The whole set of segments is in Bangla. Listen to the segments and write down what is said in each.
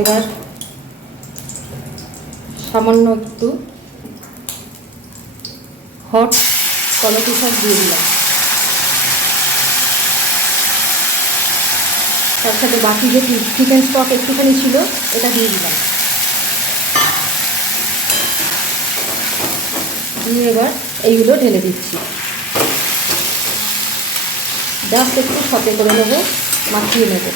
এবার সামান্য একটু হট টমেটো সস দিয়ে দিলাম। তার সাথে বাকি যে চিকেন স্টক একটুখানি ছিল, এটা দিয়ে দিলাম। দিয়ে এবার এইগুলো ঢেলে দিচ্ছি। জাস্ট একটু সতে করে নেব, মাখিয়ে নেব।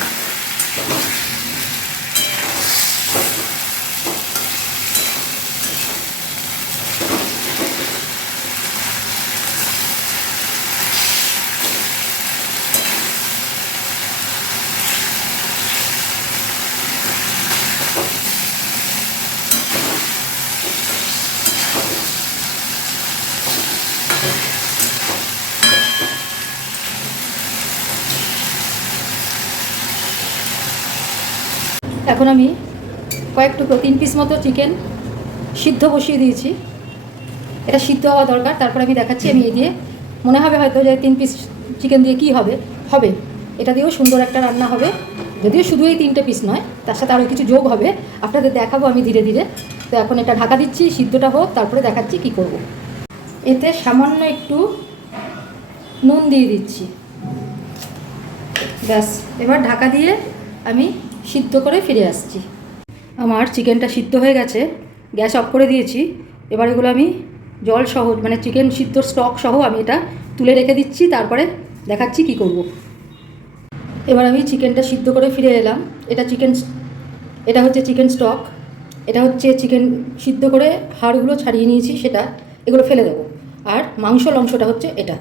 এখন আমি কয়েক টুকরো তিন পিস মতো চিকেন সিদ্ধ বসিয়ে দিয়েছি। এটা সিদ্ধ হওয়া দরকার, তারপর আমি দেখাচ্ছি, আমি এই দিয়ে, মনে হবে হয়তো যে তিন পিস চিকেন দিয়ে কি হবে? হবে। এটা দিয়েও সুন্দর একটা রান্না হবে। যদিও শুধু এই তিনটে পিস নয়, তার সাথে আরও কিছু যোগ হবে। আপনাদের দেখাবো আমি ধীরে ধীরে। তো এখন এটা ঢাকা দিচ্ছি, সিদ্ধটা হোক, তারপরে দেখাচ্ছি কি করব। এতে সামান্য একটু নুন দিয়ে দিচ্ছি। ব্যাস, এবার ঢাকা দিয়ে আমি সিদ্ধ করে ফিরে আসছি। আমার চিকেনটা সিদ্ধ হয়ে গেছে, গ্যাস অফ করে দিয়েছি। এবার এগুলো আমি জল সহ মানে চিকেন সিদ্ধ স্টক সহ আমি এটা তুলে রেখে দিচ্ছি, তারপরে দেখাচ্ছি কি করব। এবার আমি চিকেনটা সিদ্ধ করে ফিরে এলাম। এটা চিকেন এটা হচ্ছে চিকেন স্টক। এটা হচ্ছে চিকেন সিদ্ধ করে হাড়গুলো ছাড়িয়ে নিয়েছি সেটা, এগুলো ফেলে দেবো। আর মাংস অংশটা হচ্ছে এটা।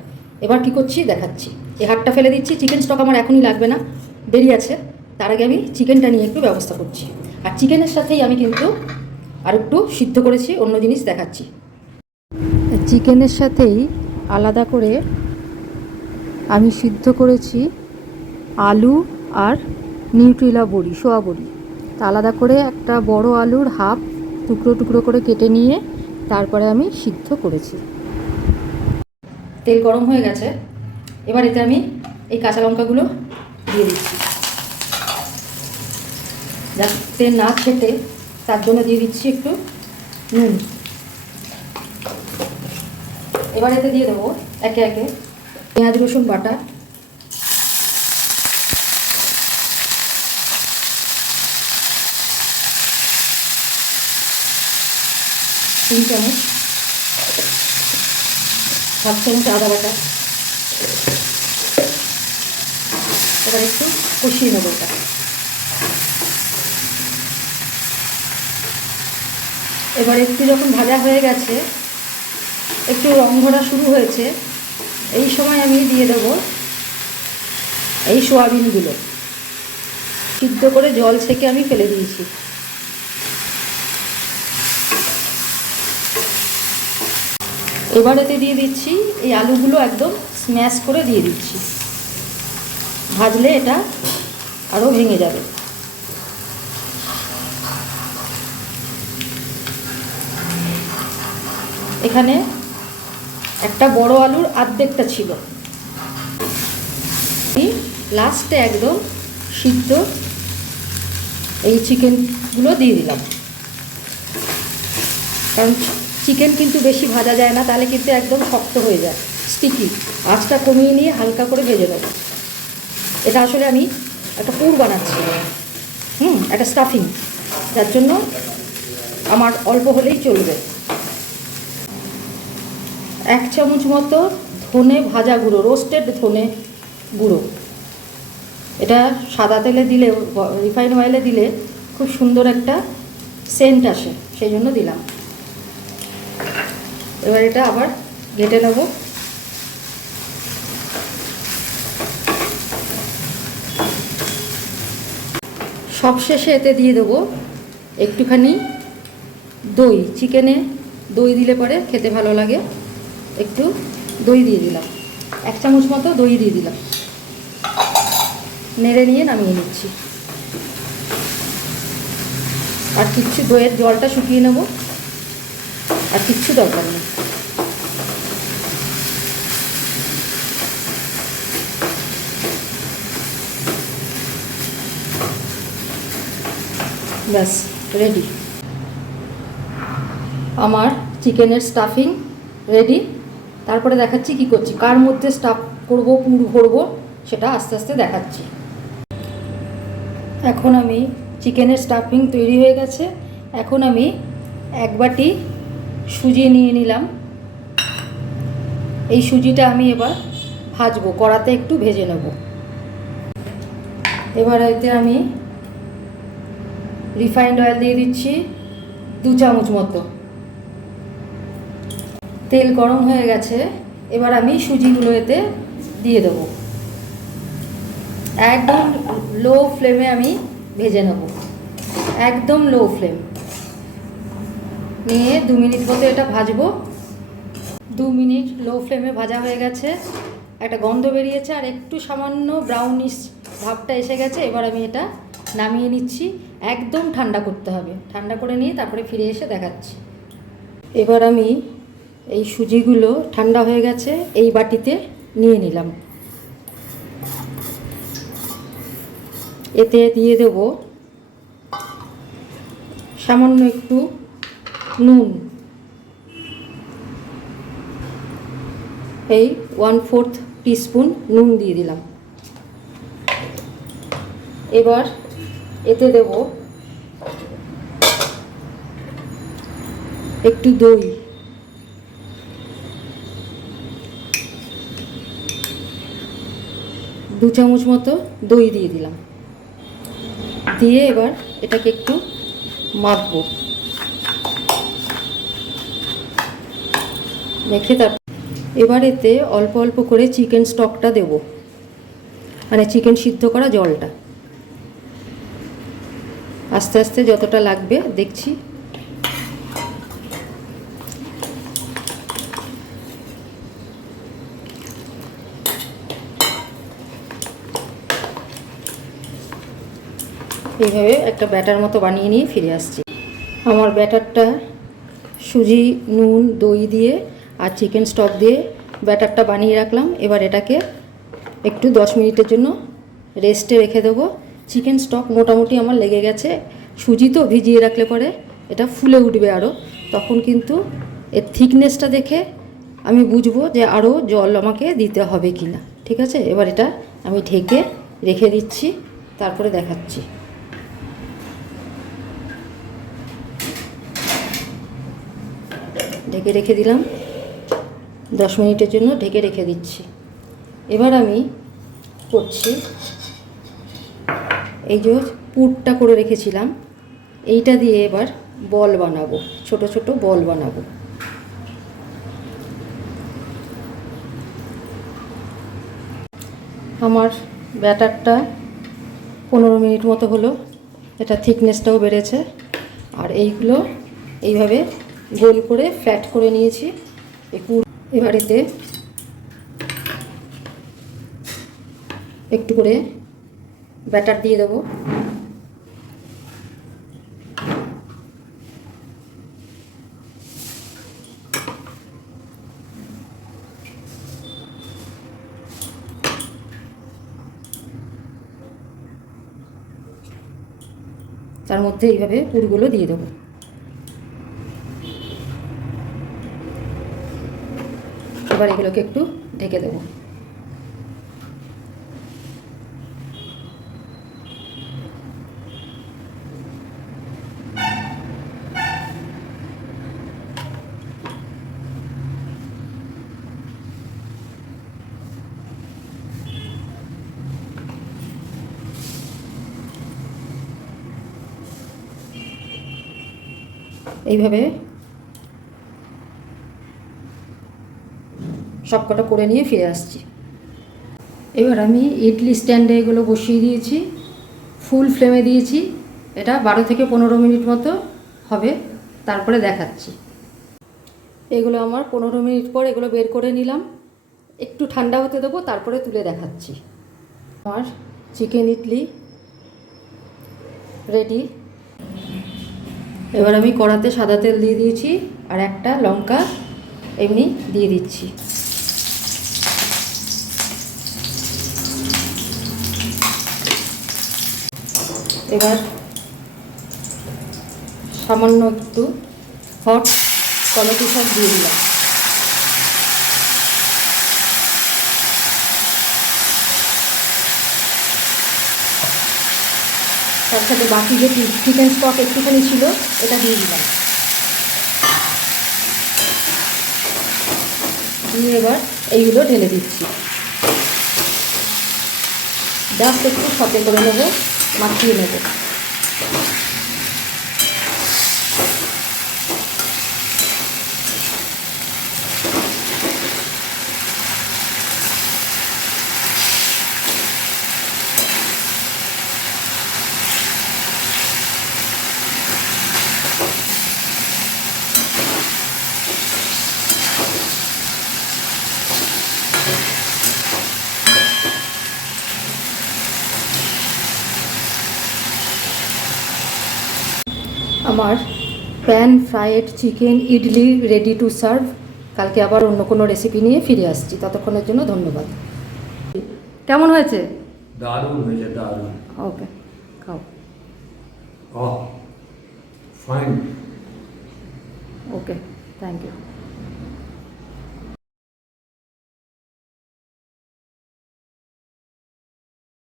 এবার কি করছি দেখাচ্ছি। এই হাড়টা ফেলে দিচ্ছি। চিকেন স্টক আমার এখনই লাগবে না। দেরি আছে। তার আগে আমি চিকেনটা নিয়ে একটু ব্যবস্থা করছি। আর চিকেনের সাথেই আমি কিন্তু আর একটু সিদ্ধ করেছি, অন্য জিনিস দেখাচ্ছি। চিকেনের সাথেই আলাদা করে আমি সিদ্ধ করেছি আলু আর নিউট্রিলা বড়ি, সোয়া বড়ি। তা আলাদা করে একটা বড় আলুর হাফ টুকরো টুকরো করে কেটে নিয়ে তারপরে আমি সিদ্ধ করেছি। তেল গরম হয়ে গেছে। এবার এতে আমি এই কাঁচা লঙ্কাগুলো দিয়ে দিচ্ছি। যাতে না খেতে, তার জন্য দিয়ে দিচ্ছি একটু নুন। এবার এতে দিয়ে দেবো একে একে পেঁয়াজ, রসুন, বাটা। তিন চামচ। হাফ চামচ আদা বাটা। এবার একটু কষিয়ে নেব এটা। এবার একটু যখন ভাজা হয়ে গেছে, একটু রং ধরা শুরু হয়েছে, এই সময় আমি দিয়ে দেবো এই সোয়াবিনগুলো। সিদ্ধ করে জল ছেঁকে আমি ফেলে দিয়েছি। এবার এতে দিয়ে দিচ্ছি, এই আলুগুলো একদম স্ম্যাশ করে দিয়ে দিচ্ছি। ভাজলে এটা আরও ভেঙে যাবে। এখানে একটা বড় আলুর আর্ধেকটা ছিল। লাস্টে একদম সিদ্ধ এই চিকেনগুলো দিয়ে দিলাম। কারণ চিকেন কিন্তু বেশি ভাজা যায় না, তাহলে কিন্তু একদম শক্ত হয়ে যায় স্টিকি আঁচটা কমিয়ে নিয়ে হালকা করে ভেজে নেব। এটা আসলে আমি একটা পুর বানাচ্ছি। হুম, একটা স্টাফিং যার জন্য আমার অল্প হলেই চলবে। এক চামচ মতো ধনে ভাজা গুঁড়ো রোস্টেড ধনে গুঁড়ো। এটা সাদা তেলে দিলে রিফাইন অয়েলে দিলে খুব সুন্দর একটা সেন্ট আসে, সেই জন্য দিলাম। এবার এটা আবার ঘেটে নেব। সবশেষে এতে দিয়ে দেবো একটুখানি দই। চিকেনে দই দিলে পরে খেতে ভালো লাগে। একটু দই দিয়ে দিলাম। এক চামচ মতো দই দিয়ে দিলাম। নেড়ে নিয়ে নামিয়ে নিচ্ছি। আর কিচ্ছু দইয়ের জলটা শুকিয়ে নেব। আর কিচ্ছু দরকার নেই। ব্যাস রেডি আমার চিকেনের স্টাফিং রেডি তারপরে দেখাচ্ছি কি করছি, কার মধ্যে স্টাফ করব, পুর ভরবো, সেটা আস্তে আস্তে দেখাচ্ছি। এখন আমি চিকেনের স্টাফিং তৈরি হয়ে গেছে। এখন আমি এক বাটি সুজি নিয়ে নিলাম। এই সুজিটা আমি এবার ভাজবো, কড়াতে একটু ভেজে নেব। এবার এতে আমি রিফাইন্ড অয়েল দিয়ে দিচ্ছি দু চামচ মতো। তেল গরম হয়ে গেছে, এবার আমি সুজিগুলো এতে দিয়ে দেবো। একদম লো ফ্লেমে আমি ভেজে নেব। একদম লো ফ্লেম নিয়ে দু মিনিট মতো এটা ভাজবো। দু মিনিট লো ফ্লেমে ভাজা হয়ে গেছে, একটা গন্ধ বেরিয়েছে, আর একটু সামান্য ব্রাউনিশ ভাবটা এসে গেছে, এবার আমি এটা নামিয়ে নিচ্ছি। একদম ঠান্ডা করতে হবে। ঠান্ডা করে নিয়ে তারপরে ফিরে এসে দেখাচ্ছি। এবার আমি এই সুজিগুলো ঠান্ডা হয়ে গেছে, এই বাটিতে নিয়ে নিলাম। এতে দিয়ে দেব সামান্য একটু নুন। এই ওয়ান ফোর্থ টিস্পুন নুন দিয়ে দিলাম। এবার এতে দেব একটু দই। দু চামচ মতো দই দিয়ে দিলাম। দিয়ে এবার এটাকে একটু মাখবো। মেখে তার এবার এতে অল্প অল্প করে চিকেন স্টকটা দেব। মানে চিকেন সিদ্ধ করা জলটা। আস্তে আস্তে যতটা লাগবে দেখছি এইভাবে একটা ব্যাটার মতো বানিয়ে নিয়ে ফিরে আসছি। আমার ব্যাটারটা সুজি, নুন, দই দিয়ে আর চিকেন স্টক দিয়ে ব্যাটারটা বানিয়ে রাখলাম। এবার এটাকে একটু দশ মিনিটের জন্য রেস্টে রেখে দেবো। চিকেন স্টক মোটামুটি আমার লেগে গেছে। সুজি তো ভিজিয়ে রাখলে পরে এটা ফুলে উঠবে আরও তখন কিন্তু এর থিকনেসটা দেখে আমি বুঝব যে আরও জল আমাকে দিতে হবে কি না ঠিক আছে? এবার এটা আমি ঢেকে রেখে দিচ্ছি, তারপরে দেখাচ্ছি। ঢেকে রেখে দিলাম। দশ মিনিটের জন্য ঢেকে রেখে দিচ্ছি। এবার আমি করছি, এই যে পুরটা করে রেখেছিলাম, এইটা দিয়ে এবার বল বানাবো, ছোট ছোট বল বানাবো। আমার ব্যাটারটা পনেরো মিনিট মতো হলো, এটা থিকনেসটাও বেড়েছে, আর এইগুলো এইভাবে গোল করে ফ্ল্যাট করে নিয়েছি। একটু পুর এবার এতে একটু করে ব্যাটার দিয়ে দেবো। তার মধ্যে এইভাবে পুরগুলো দিয়ে দেবো। এবার এগুলোকে একটু ঢেকে দেবো। এইভাবে সবকটা করে নিয়ে ফিরে আসছি। এবার আমি ইডলি স্ট্যান্ডে এগুলো বসিয়ে দিয়েছি, ফুল ফ্লেমে দিয়েছি, এটা বারো থেকে পনেরো মিনিট মতো হবে, তারপরে দেখাচ্ছি। এগুলো আমার পনেরো মিনিট পর এগুলো বের করে নিলাম, একটু ঠান্ডা হতে দেবো, তারপরে তুলে দেখাচ্ছি। আমার চিকেন ইডলি রেডি। এবার আমি কড়াতে সাদা তেল দিয়ে দিয়েছি, আর একটা লঙ্কা এমনি দিয়ে দিচ্ছি। এবার সামান্য একটু হট টমেটো সস দিয়ে দিলাম। তার সাথে বাকি যে চিকেন স্টক একটুখানি ছিল, এটা দিয়ে দিলাম। দিয়ে এবার এইগুলো ঢেলে দিচ্ছি। জাস্ট একটু সতে করে নেব। মাখিয়ে নেব আমার pan fried chicken idli ready to serve কালকে আবার অন্য কোনো রেসিপি নিয়ে ফিরে আসছি। ততক্ষণের জন্য ধন্যবাদ। কেমন হয়েছে? দারুণ হয়েছে দারুণ। ওকে খাও। Fine okay thank you